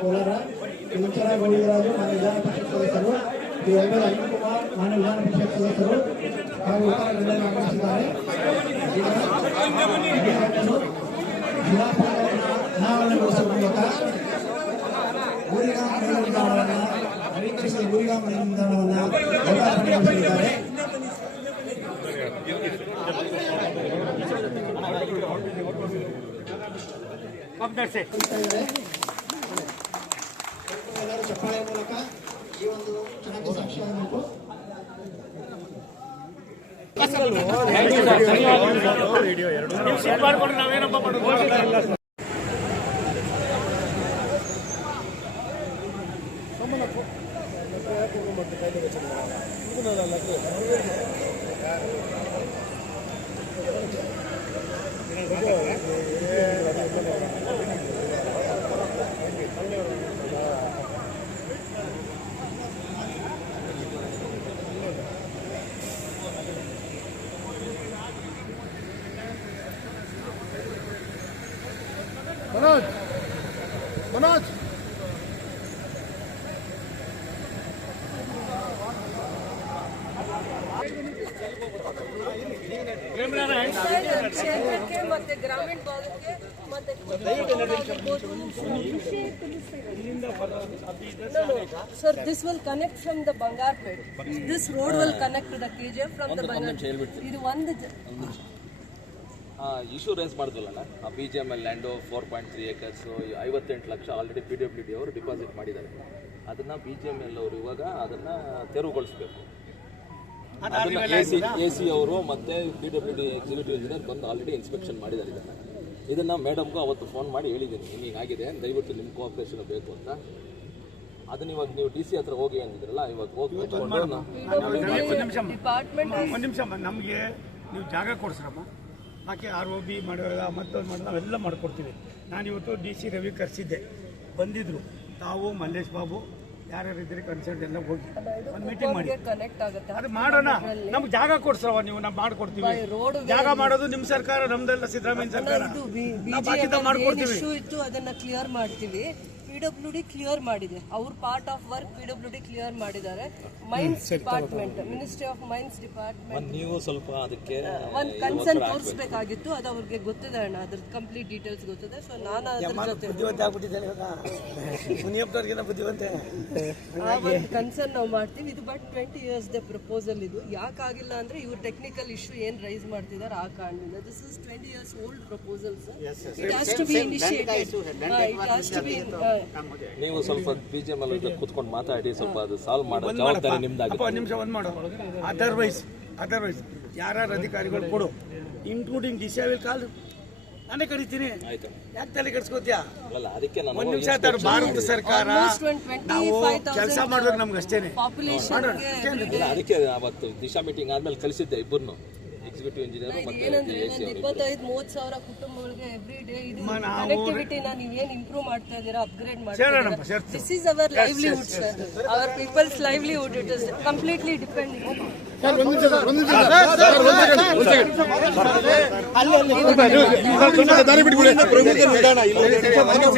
ಕೋಲಾರ ಇಂಚರ ಗೋವಿಂದರಾಜು ಮಾನ್ಯ ವಿಧಾನ ಪರಿಷತ್ ಸದಸ್ಯರು ಶ್ರೀ ಎಂ ಎಲ್ ಅನಿಲ್ ಕುಮಾರ್ ಮಾನ್ಯ ವಿಧಾನ ಪರಿಷತ್ ಸದಸ್ಯರು ಹಾಗೂ ಇತರ ಗಣ್ಯರು ಆಗಮಿಸಿದ್ದಾರೆ ಜಿಲ್ಲಾ ಜಿಲ್ಲಾಫಲಕವನ್ನು ಅನಾವರಣಗೊಳಿಸುವ ಮೂಲಕ ಊರಿಗಾಮ ರೈಲು ನಿಲ್ದಾಣವನ್ನು ನವೀಕರಿಸಿದ ಊರಿಗಾಮ ರೈಲು ನಿಲ್ದಾಣವನ್ನು ಲೋಕಾರ್ಪಣೆಗೊಳಿಸಲಿದ್ದಾರೆ ಎಲ್ಲರೂ ಚಪ್ಪಾಳೆ ಮೂಲಕ ಈ ಒಂದು லைட்டு வச்சுருக்காங்க sir this will connect from the Bangarpet this road will connect to the K G F from the the ಇದು ಒಂದು ಇಶ್ಯೂ ರೇಸ್ ಮಾಡಿದ್ವಲ್ಲ ಆ B G M L land four point three acres ಐವತ್ತೆಂಟು lakh already P W D ಅವರು deposit ಮಾಡಿದ್ದಾರೆ. ಅದನ್ನು B G M L ಅವರು ಇವಾಗ ಅದನ್ನು ತೆರವುಗೊಳಿಸಬೇಕು. ಅದನ್ನು ಎ ಸಿ ಎ ಸಿ ಅವರು ಮತ್ತೆ P W D executive engineer ಬಂದು ಆಲ್ರೆಡಿ ಇನ್ಸ್ಪೆಕ್ಷನ್ ಮಾಡಿದ್ದಾರೆ ಇದನ್ನು. ಇದನ್ನು ಮೇಡಮ್ಗೂ ಅವತ್ತು ಫೋನ್ ಮಾಡಿ ಹೇಳಿದ್ದೀನಿ. ಹೀಗಾಗಿದೆ ದಯವಿಟ್ಟು ನಿಮ್ಮ ಕೋಆಪ್ರೇಷನ್ ಬೇಕು ಅಂತ. ಅದನ್ನ ಇವಾಗ ನೀವು ಡಿ ಸಿ ಹತ್ರ ಹೋಗಿ ಅಂದಿದ್ರಲ್ಲ ಇವಾಗ ಹೋಗಿ ಡಿಪಾರ್ಟ್ಮೆಂಟ್ ಒಂದು ನಿಮಿಷ ನಮಗೆ ನೀವು ಜಾಗ ಕೊಡ್ಸ್ರಮ್ಮ. ಬಾಕಿ ಆರ್ ಒ ಬಿ ಮಾಡೋದ ಮತ್ತೊಂದು ಮಾಡೋದು ನಾವೆಲ್ಲ ಮಾಡ್ಕೊಡ್ತೀವಿ. ನಾನು ಇವತ್ತು ಡಿ ಸಿ ರವಿ ಕರೆಸಿದ್ದೆ. ಬಂದಿದ್ರು. ತಾವು ಮಲ್ಲೇಶ್ ಬಾಬು ಯಾರ್ಯಾರು ಇದ್ರೆ ಕನ್ಸಲ್ಟ್ ಎಲ್ಲ ಹೋಗಿ ಒಂದು ಮೀಟಿಂಗ್ ಮಾಡಿ. ಕನೆಕ್ಟ್ ಆಗುತ್ತೆ. ಅದು ಮಾಡೋಣ. ನಮ್ಗೆ ಜಾಗ ಕೊಡ್ಸವ ನೀವು ನಾವು ಮಾಡ್ಕೊಡ್ತೀವಿ. ರೋಡ್ ಜಾಗ ಮಾಡೋದು ನಿಮ್ಮ ಸರ್ಕಾರ ನಮ್ದೆಲ್ಲ ಸಿದ್ದರಾಮಯ್ಯ ಸರ್ಕಾರ. ಇದು ನಾವು ಬಾಕಿದ ಮಾಡ್ಕೊಡ್ತೀವಿ. ಇಶ್ಯೂ ಇತ್ತು ಅದನ್ನ ಕ್ಲಿಯರ್ ಮಾಡ್ತೀವಿ. ಪಿ ಡಬ್ಲ್ಯೂ ಡಿ ಕ್ಲಿಯರ್ ಮಾಡಿದೆ. ಅವ್ರ part of work P W D clear ಮಾಡಿದ್ದಾರೆ. Mines department ministry of mines department ನೀವು ಸ್ವಲ್ಪ ಅದಕ್ಕೆ ಒಂದು ಕನ್ಸರ್ನ್ ತೋರಿಸ್ಬೇಕಾಗಿತ್ತು. ಅದು ಅವ್ರಿಗೆ ಗೊತ್ತಿದೆ ಅಣ್ಣ. ಅದ್ರ ಕಂಪ್ಲೀಟ್ ಡೀಟೇಲ್ಸ್ ಗೊತ್ತಿದೆ. ಸೊ ನಾನು ಅದ್ರ ಜೊತೆ ಬುದ್ಧಿವಂತ ಆಗ್ಬಿಟ್ಟಿದ್ದೇನೆ ಇವಾಗ. ಮುನಿಯಪ್ಪನವ್ರಿಗೆಲ್ಲ ಬುದ್ಧಿವಂತೆ. ಆ ಒಂದು ಕನ್ಸರ್ನ್ ನಾವು ಮಾಡ್ತೀವಿ. ಇದು but twenty years the proposal ಇದು. ಯಾಕಾಗಿಲ್ಲ ಅಂದ್ರೆ ಇವ್ರು ಟೆಕ್ನಿಕಲ್ ಇಶ್ಯೂ ಏನ್ ರೈಸ್ ಮಾಡ್ತಿದ್ದಾರೆ ಆ ಕಾರಣದಿಂದ. This is twenty years old proposals it has to be initiated it has to be ನೀವು ಸ್ವಲ್ಪ ಬಿ ಜಿ ಎಂ ಎಲ್ ಕೂತ್ಕೊಂಡು ಮಾತಾಡಿ ಸ್ವಲ್ಪ ಅದು ಸಾಲ್ವ್ ಮಾಡೋ ಜವಾಬ್ದಾರಿ ನಿಮ್ದಾಗುತ್ತೆ. ನಿಮಿಷ ಒಂದು ಮಾಡೋ. ಅದರ್ವೈಸ್ ಅದರ್ವೈಸ್ ಯಾರ್ಯಾರು ಅಧಿಕಾರಿಗಳು ಕೊಡು. Including D C will call. ನಾನೇ ಕರಿತೀನಿ. ಆಯ್ತು. ಯಾಕೆ ತಲೆ ಕೆಡ್ಸ್ಕೊತ್ಯಾ? ಅದಕ್ಕೆ ನಾನು ಒಂದ್ ನಿಮಿಷ ತರ ಭಾರತ ಸರ್ಕಾರ Almost ಒಂದು 25,000 ನಾವು ಕೆಲಸ ಮಾಡ್ಬೇಕು ನಮ್ಗೆ ಅಷ್ಟೇನೆ. ಅದಕ್ಕೆ ಅವತ್ತು ದಿಶಾ ಮೀಟಿಂಗ್ ಆದ್ಮೇಲೆ ಕಳಿಸಿದ್ದೆ ಇಬ್ಬರನ್ನು ಎಕ್ಸಿಕ್ಯೂಟಿವ್ ಇಂಜಿನಿಯರ್ ಮತ್ತೆ ಇಪ್ಪತ್ತೈದು ಮೂವತ್ತು ಸಾವಿರ ಕುಟುಂಬಗಳಿಗೆ ಎವ್ರಿ ಡೇ ಇದು ಕನೆಕ್ಟಿವಿಟಿನ ನೀವೇನು ಇಂಪ್ರೂವ್ ಮಾಡ್ತಾ ಇದ್ದೀರಾ ಅಪ್ಗ್ರೇಡ್ ಮಾಡ್ತಾ this is our livelihood sir our peoples livelihood it is completely depending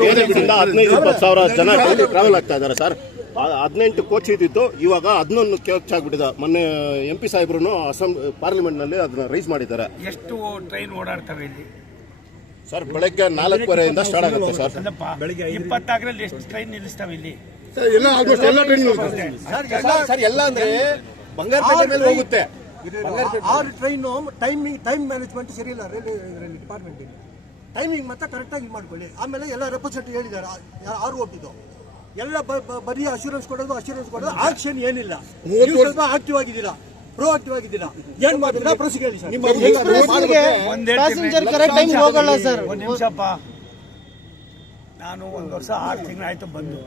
ಬೇರೆಯಿಂದ ಹದಿನೈದು ಇಪ್ಪತ್ತು ಸಾವಿರ ಜನ ಟ್ರಾವೆಲ್ ಆಗ್ತಾ ಇದ್ದಾರೆ ಸರ್ ಹದಿನೆಂಟು ಕೋಚ್ ಇದ್ದಿತ್ತು. ಇವಾಗ ಹದಿನೊಂದು ಕೋಚ್ ಆಗ್ಬಿಟ್ಟಿದೆ. ಮೊನ್ನೆ ಎಂ ಪಿ ಸಾಹೇಬ್ರು ಅಸಂ ಪಾರ್ಲಿಮೆಂಟ್ನಲ್ಲಿ ಅದನ್ನ ರೈಸ್ ಮಾಡಿದ್ದಾರೆ. ಎಷ್ಟು ಟ್ರೈನ್ ಓಡಾಡ್ತವೆ ಇಲ್ಲಿ? ಸರ್ ಬೆಳಗ್ಗೆ ನಾಲ್ಕೂವರೆಯಿಂದ ಸ್ಟಾರ್ಟ್ ಆಗುತ್ತೆ ಸರ್. ಬೆಳಗ್ಗೆ ಇಪ್ಪತ್ತಾಗರಲ್ಲಿ ಎಷ್ಟು ಟ್ರೈನ್ ನಿಲ್ಲಿಸ್ತವೆ ಇಲ್ಲಿ? ಎಲ್ಲ ಆಲ್ಮೋಸ್ಟ್ ಎಲ್ಲ ಟ್ರೈನ್ ಸರ್ ಎಲ್ಲ ಅಂದ್ರೆ ಬಂಗಾರಪೇಟೆ ಮೇಲೆ ಹೋಗುತ್ತೆ. ಆರು ಟ್ರೈನು ಟೈಮಿಂಗ್ ಟೈಮ್ ಮ್ಯಾನೇಜ್ಮೆಂಟ್ ಸರಿಯಿಲ್ಲ ಇಲ್ಲ ರೈಲ್ವೆ ಇದರಲ್ಲಿ ಡಿಪಾರ್ಟ್ಮೆಂಟ್ ಟೈಮಿಂಗ್ ಮತ್ತೆ ಕರೆಕ್ಟಾಗಿ ಮಾಡ್ಕೊಳ್ಳಿ. ಆಮೇಲೆ ಎಲ್ಲ ರೆಪ್ರೆಸೆಂಟ್ ಹೇಳಿದ್ದಾರೆ. ಯಾರು ಆರು ಒಪ್ಪಿದ್ದು ಎಲ್ಲ ಬರೀ ಅಶ್ಯೂರೆನ್ಸ್ ಕೊಡೋದು ಅಶ್ಯೂರೆನ್ಸ್ ಕೊಡೋದು. ಆಕ್ಷನ್ ಏನಿಲ್ಲ. ನೀವು ಸ್ವಲ್ಪ ಆಕ್ಟಿವ್ ಆಗಿದ್ದೀರಾ? ಪ್ರೋ ಆಕ್ಟಿವ್ ಆಗಿದ್ದೀರಾ ಏನ್ ಮಾಡಿದ್ರೆ ಸರ್ ಒಂದೇ ಪ್ಯಾಸೆಂಜರ್ ಕರೆಕ್ಟ್ ಟೈಮ್ ಹೋಗಲ್ಲ ಸರ್ ಒಂದು ನಿಮಿಷಪ್ಪ ನಾನು ಒಂದು ವರ್ಷ ಆರು ತಿಂಗಳು ಆಯಿತು ಬಂದು.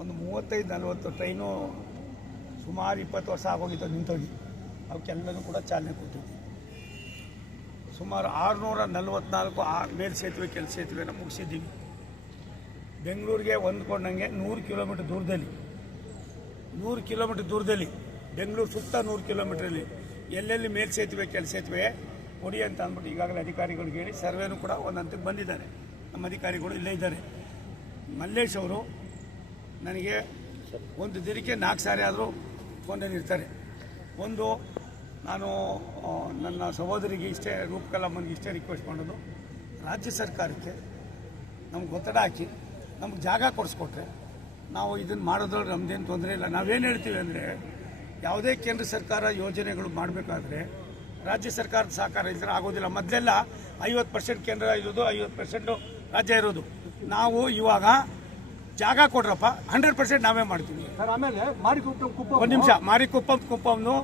ಒಂದು ಮೂವತ್ತೈದು ನಲ್ವತ್ತು ಟ್ರೈನು ಸುಮಾರು ಇಪ್ಪತ್ತು ವರ್ಷ ಆಗೋಗಿತ್ತು ನಿಂತೋಗಿ. ಅವಕ್ಕೆಲ್ಲನೂ ಕೂಡ ಚಾಲನೆ ಕೊಡ್ತೀವಿ ಸುಮಾರು ಆರುನೂರ ನಲ್ವತ್ನಾಲ್ಕು ಆ ಮೇಲ್ ಸೇತುವೆ ಕೆಲ ಸೇತುವೆನ ಮುಗಿಸಿದ್ದೀವಿ. ಬೆಂಗಳೂರಿಗೆ ಹೊಂದ್ಕೊಂಡಂಗೆ ನೂರು ಕಿಲೋಮೀಟ್ರ್ ದೂರದಲ್ಲಿ. ನೂರು ಕಿಲೋಮೀಟ್ರ್ ದೂರದಲ್ಲಿ. ಬೆಂಗಳೂರು ಸುತ್ತ ನೂರು ಕಿಲೋಮೀಟ್ರಲ್ಲಿ. ಎಲ್ಲೆಲ್ಲಿ ಮೇಲ್ ಸೇತುವೆ, ಕೆಲ ಸೇತುವೆ, ಕೊಡಿ ಅಂತ ಅಂದ್ಬಿಟ್ಟು ಈಗಾಗಲೇ ಅಧಿಕಾರಿಗಳಿಗೆ ಹೇಳಿ ಸರ್ವೇನೂ ಕೂಡ ಒಂದು ಹಂತಕ್ಕೆ ಬಂದಿದ್ದಾರೆ. ನಮ್ಮ ಅಧಿಕಾರಿಗಳು ಇಲ್ಲೇ ಇದ್ದಾರೆ. ಮಲ್ಲೇಶ್ ಅವರು ನನಗೆ ಒಂದು ದಿನಕ್ಕೆ ನಾಲ್ಕು ಸಾರಿ ಆದರೂ ಫೋನಲ್ಲಿ ಇರ್ತಾರೆ. ಒಂದು ನಾನು ನನ್ನ ಸಹೋದರಿಗೆ ಇಷ್ಟೇ ರೂಪಕಲಮ್ಮನಿಗೆ ಇಷ್ಟೇ ರಿಕ್ವೆಸ್ಟ್ ಮಾಡೋದು ರಾಜ್ಯ ಸರ್ಕಾರಕ್ಕೆ ನಮ್ಗೆ ಒತ್ತಡ ಹಾಕಿ ನಮ್ಗೆ ಜಾಗ ಕೊಡಿಸ್ಕೊಟ್ರೆ ನಾವು ಇದನ್ನು ಮಾಡೋದ್ರಲ್ಲಿ ನಮ್ದೇನು ತೊಂದರೆ ಇಲ್ಲ. ನಾವೇನು ಹೇಳ್ತೀವಿ ಅಂದರೆ ಯಾವುದೇ ಕೇಂದ್ರ ಸರ್ಕಾರ ಯೋಜನೆಗಳು ಮಾಡಬೇಕಾದ್ರೆ ರಾಜ್ಯ ಸರ್ಕಾರದ ಸಹಕಾರ ಇದ್ರೆ ಆಗೋದಿಲ್ಲ. ಮೊದಲೆಲ್ಲ ಐವತ್ತು ಪರ್ಸೆಂಟ್ ಕೇಂದ್ರ ಇರೋದು ಐವತ್ತು ಪರ್ಸೆಂಟು ರಾಜ್ಯ ಇರೋದು. ನಾವು ಇವಾಗ ಜಾಗ ಕೊಡ್ರಪ್ಪ ಹಂಡ್ರೆಡ್ ಪರ್ಸೆಂಟ್ ನಾವೇ ಮಾಡ್ತೀವಿ. ಸರ್ ಆಮೇಲೆ ಮಾರಿಕುಪ್ಪಂ ಕುಪ್ಪ. ಕುಪ್ಪ ಒಂದು ನಿಮಿಷ ಮಾರಿಕುಪ್ಪಂ ಕುಪ್ಪಂನು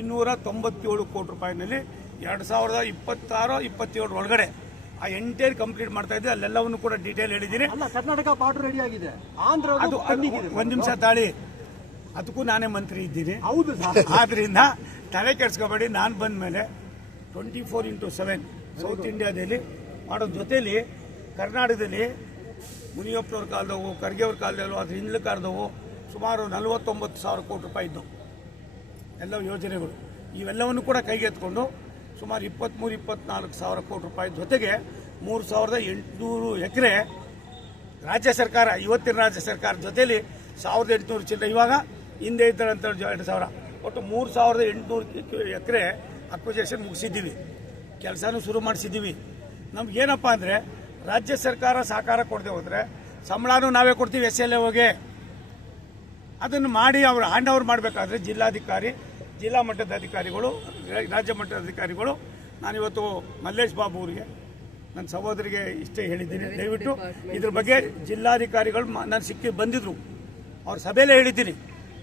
ಇನ್ನೂರ ತೊಂಬತ್ತೇಳು ಕೋಟಿ ರೂಪಾಯಿನಲ್ಲಿ ಎರಡು ಸಾವಿರದ ಇಪ್ಪತ್ತಾರು ಇಪ್ಪತ್ತೇಳು ಒಳಗಡೆ ಆ ಎಂಟೈರ್ ಕಂಪ್ಲೀಟ್ ಮಾಡ್ತಾ ಇದ್ದೆ ಅಲ್ಲೆಲ್ಲವನ್ನು ಕೂಡ ಡೀಟೇಲ್ ಹೇಳಿದ್ದೀನಿ. ಕರ್ನಾಟಕ ಬಾರ್ಡರ್ ರೆಡಿ ಆಗಿದೆ. ಆಂಧ್ರ ಅದು ಒಂದು ನಿಮಿಷ ತಾಳಿ. ಅದಕ್ಕೂ ನಾನೇ ಮಂತ್ರಿ ಇದ್ದೀನಿ. ಹೌದು ಆದ್ರಿಂದ ತಲೆ ಕೆಡ್ಸ್ಕೋಬೇಡಿ ನಾನು ಬಂದ ಮೇಲೆ twenty four into seven south ಇಂಡಿಯಾದಲ್ಲಿ ಮಾಡೋ ಜೊತೆಯಲ್ಲಿ ಕರ್ನಾಟಕದಲ್ಲಿ ಮುನಿಯಪ್ಪನವ್ರ ಕಾಲದವು ಖರ್ಗೆ ಅವ್ರ ಕಾಲದವು ಅದ್ರ ಹಿಂದ್ಲ ಕಾಲದವು ಸುಮಾರು ನಲವತ್ತೊಂಬತ್ತು ಸಾವಿರ ಕೋಟಿ ರೂಪಾಯಿ ಇದ್ದವು ಎಲ್ಲ ಯೋಜನೆಗಳು. ಇವೆಲ್ಲವನ್ನು ಕೂಡ ಕೈಗೆತ್ಕೊಂಡು ಸುಮಾರು ಇಪ್ಪತ್ತ್ಮೂರು ಇಪ್ಪತ್ನಾಲ್ಕು ಸಾವಿರ ಕೋಟಿ ರೂಪಾಯಿ ಜೊತೆಗೆ ಮೂರು ಸಾವಿರದ ಎಂಟುನೂರು ಎಕರೆ ರಾಜ್ಯ ಸರ್ಕಾರ, ಇವತ್ತಿನ ರಾಜ್ಯ ಸರ್ಕಾರ ಜೊತೆಯಲ್ಲಿ ಸಾವಿರದ ಎಂಟುನೂರು ಚಿಲ್ಲರೆ. ಇವಾಗ ಹಿಂದೆ ಇದ್ದರಂತ ಎರಡು ಸಾವಿರ. ಒಟ್ಟು ಮೂರು ಸಾವಿರದ ಎಂಟುನೂರು ಎಕರೆ ಅಕ್ವಿಜೇಷನ್ ಮುಗಿಸಿದ್ದೀವಿ. ಕೆಲಸನೂ ಶುರು ಮಾಡಿಸಿದ್ದೀವಿ. ನಮಗೇನಪ್ಪ ಅಂದರೆ, ರಾಜ್ಯ ಸರ್ಕಾರ ಸಹಕಾರ ಕೊಡದೆ ಹೋದರೆ ಸಂಬಳನೂ ನಾವೇ ಕೊಡ್ತೀವಿ ಎಸ್ ಎಲ್ ಎ ಹೋಗಿ ಅದನ್ನು ಮಾಡಿ ಅವರು ಹ್ಯಾಂಡ್ ಓವರ್ ಮಾಡಬೇಕಾದ್ರೆ ಜಿಲ್ಲಾಧಿಕಾರಿ ಜಿಲ್ಲಾ ಮಟ್ಟದ ಅಧಿಕಾರಿಗಳು ರಾಜ್ಯ ಮಟ್ಟದ ಅಧಿಕಾರಿಗಳು ನಾನಿವತ್ತು ಮಲ್ಲೇಶ್ ಬಾಬು ಅವರಿಗೆ ನನ್ನ ಸಹೋದರಿಗೆ ಇಷ್ಟೇ ಹೇಳಿದ್ದೀನಿ. ದಯವಿಟ್ಟು ಇದ್ರ ಬಗ್ಗೆ ಜಿಲ್ಲಾಧಿಕಾರಿಗಳು ನಾನು ಸಿಕ್ಕಿ ಬಂದಿದ್ರು. ಅವ್ರ ಸಭೆಯಲ್ಲೇ ಹೇಳಿದ್ದೀನಿ.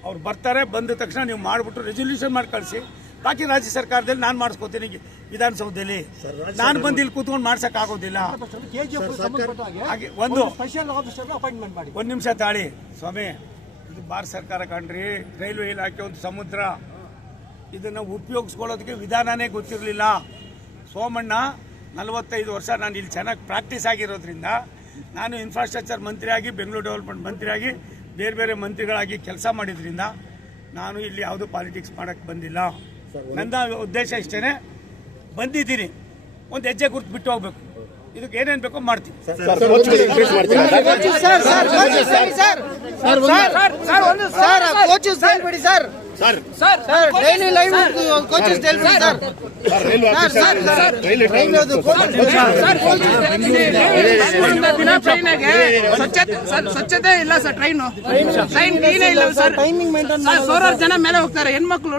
ಅವ್ರು ಬರ್ತಾರೆ ಬಂದ ತಕ್ಷಣ ನೀವು ಮಾಡಿಬಿಟ್ಟು ರೆಸೊಲ್ಯೂಷನ್ ಮಾಡಿ ಕಳಿಸಿ. ಬಾಕಿ ರಾಜ್ಯ ಸರ್ಕಾರದಲ್ಲಿ ನಾನು ಮಾಡಿಸ್ಕೋತೀನಿ. ವಿಧಾನಸೌಧದಲ್ಲಿ ನಾನು ಬಂದು ಇಲ್ಲಿ ಕೂತ್ಕೊಂಡು ಮಾಡ್ಸೋಕ್ಕಾಗೋದಿಲ್ಲ. ಹಾಗೆ ಒಂದು ಸ್ಪೆಷಲ್ ಆಫೀಸರ್ ಅಪಾಯಿಂಟ್ಮೆಂಟ್ ಮಾಡಿ. ಒಂದು ನಿಮಿಷ ತಾಳಿ. ಸ್ವಾಮಿ ಇದು ಭಾರತ ಸರ್ಕಾರ ಕಾಣ್ರಿ. ರೈಲ್ವೆ ಇಲಾಖೆ ಒಂದು ಸಮುದ್ರ. ಇದನ್ನು ಉಪಯೋಗಿಸ್ಕೊಳ್ಳೋದಕ್ಕೆ ವಿಧಾನನೇ ಗೊತ್ತಿರಲಿಲ್ಲ ಸೋಮಣ್ಣ ನಲವತ್ತೈದು ವರ್ಷ ನಾನು ಇಲ್ಲಿ ಚೆನ್ನಾಗಿ ಪ್ರಾಕ್ಟೀಸ್ ಆಗಿರೋದ್ರಿಂದ ನಾನು ಇನ್ಫ್ರಾಸ್ಟ್ರಕ್ಚರ್ ಮಂತ್ರಿಯಾಗಿ ಬೆಂಗಳೂರು ಡೆವಲಪ್ಮೆಂಟ್ ಮಂತ್ರಿಯಾಗಿ ಬೇರೆ ಬೇರೆ ಮಂತ್ರಿಗಳಾಗಿ ಕೆಲಸ ಮಾಡಿದ್ರಿಂದ ನಾನು ಇಲ್ಲಿ ಯಾವುದು ಪಾಲಿಟಿಕ್ಸ್ ಮಾಡೋಕ್ಕೆ ಬಂದಿಲ್ಲ ನನ್ನ ಉದ್ದೇಶ ಇಷ್ಟೇ ಬಂದಿದ್ದೀನಿ ಒಂದು ಹೆಜ್ಜೆ ಗುರ್ತು ಬಿಟ್ಟು ಹೋಗ್ಬೇಕು ಇದಕ್ಕೆ ಏನೇನು ಬೇಕೋ ಮಾಡ್ತೀನಿ ಸರ್ ಕೋಚ್ಗಳು increase ಮಾಡ್ತೀರಾ sir sir railway officer railway ದಿನ ಟ್ರೈನಾಗೆ ಸ್ವಚ್ಛತೆ ಸರ್ ಸ್ವಚ್ಛತೆ ಇಲ್ಲ ಸರ್ ಟ್ರೈನು ಟ್ರೈನ್ ಕ್ಲೀನೇ ಇಲ್ಲ ಸರ್ ಟೈಮಿಂಗ್ ಮೇಂಟೈನ್ ಸಾವಿರಾರು ಜನ ಮೇಲೆ ಹೋಗ್ತಾರೆ ಹೆಣ್ಮಕ್ಳು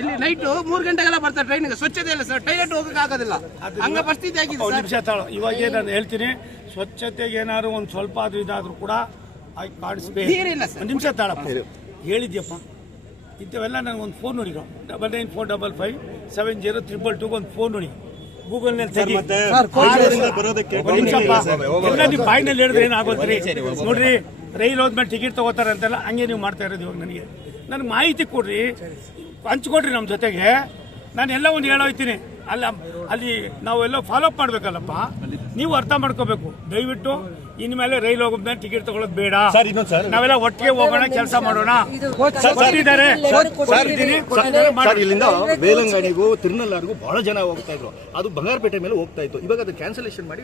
ಇಲ್ಲಿ ನೈಟ್ ಮೂರ್ ಗಂಟೆಗೆಲ್ಲ ಬರ್ತಾರೆ ಟ್ರೈನಿಗೆ ಸ್ವಚ್ಛತೆ ಇಲ್ಲ ಸರ್ ಟೈಲೆಟ್ ಹೋಗಕ್ ಆಗೋದಿಲ್ಲ ಹಂಗ ಪರಿಸ್ಥಿತಿ ಆಗಿದೆ ಒಂದು ಸರ್ ನಿಮಿಷ ತಾಳು ಇವಾಗೇ ನಾನು ಹೇಳ್ತೀನಿ ಸ್ವಚ್ಛತೆಗೆ ಏನಾದ್ರು ಒಂದು ಸ್ವಲ್ಪ ಆದ್ರೂ ಇದಾದ್ರೂ ಕೂಡ ಆಗಿ ಕಾಣಿಸ್ಬೇಕು ನೀರಿಲ್ಲ ಸರ್. ಒಂದು ನಿಮಿಷ ತಾಳಪ್ಪ ಹೇಳಿದ್ಯಪ್ಪ ಇಂಥವೆಲ್ಲ ನನಗೆ ಒಂದು ಫೋನ್ ನೋಡಿ double nine four double five seven zero triple two ಒಂದು ಫೋನ್ ನೋಡಿ. ಗೂಗಲ್ನಲ್ಲಿ ತೆಗಿ. ಬರೋದಕ್ಕೆ ಒಂದು ನಿಮಿಷಪ್ಪ ಎಲ್ಲ ನೀವು ಬಾಯಿನಲ್ಲಿ ಹೇಳಿದ್ರೆ ಏನಾಗೋದ್ರಿ ನೋಡ್ರಿ ರೈಲ್ ಹೋದ್ಮೇಲೆ ಟಿಕೆಟ್ ತಗೋತಾರೆ ಅಂತೆಲ್ಲ ಹಂಗೆ ನೀವು ಮಾಡ್ತಾ ಇರೋದು ಇವಾಗ ನನಗೆ. ನನಗೆ ಮಾಹಿತಿ ಕೊಡ್ರಿ. ಹಂಚ್ಕೊಡ್ರಿ ನಮ್ಮ ಜೊತೆಗೆ. ನಾನು ಎಲ್ಲ ಒಂದು ಹೇಳೋಯ್ತೀನಿ. ಅಲ್ಲ ಅಲ್ಲಿ ನಾವೆಲ್ಲ ಫಾಲೋ ಅಪ್ ಮಾಡ್ಬೇಕಲ್ಲಪ್ಪ. ನೀವು ಅರ್ಥ ಮಾಡ್ಕೋಬೇಕು. ದಯವಿಟ್ಟು ಇನ್ಮೇಲೆ ರೈಲ್ ಹೋಗೋದ್ಮೇಲೆ ಟಿಕೆಟ್ ತಗೊಳ್ಳೋದು ಬೇಡ. ಸರ್, ಇನ್ನೊಂದು ಸರ್. ನಾವೆಲ್ಲ ಒಟ್ಟಿಗೆ ಹೋಗೋಣ ಕೆಲಸ ಮಾಡೋಣ. ಕೊಟ್ಟಿದ್ದಾರೆ. ಇಲ್ಲಿಂದ ಬೇಲಂಗಾಣಿಗೂ ತಿರುನಲ್ಲಾರ್ಗೂ ಬಹಳ ಜನ ಹೋಗ್ತಾ ಇದ್ರು. ಅದು ಬಂಗಾರಪೇಟೆ ಮೇಲೆ ಹೋಗ್ತಾ ಇತ್ತು. ಇವಾಗ ಅದು ಕ್ಯಾನ್ಸಲೇಷನ್ ಮಾಡಿ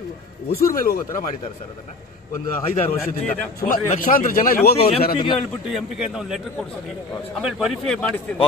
ಹೊಸೂರ್ ಮೇಲೆ ಹೋಗೋ ತರ ಮಾಡಿದ್ದಾರೆ ಸರ್ ಅದನ್ನ. ಒಂದು ಐದಾರು ವರ್ಷದಿಂದ. ಸುಮಾರು ಲಕ್ಷಾಂತರ ಜನ ಇಲ್ಲಿ ಹೋಗೋರು ಹೇಳ್ಬಿಟ್ಟು ಎಂಪಿಗೆ ಒಂದು ಲೆಟರ್ ಕೊಡ್ತೀನಿ ಆಮೇಲೆ ಪರಿಫೈ ಮಾಡಿಸ್ತೀನಿ.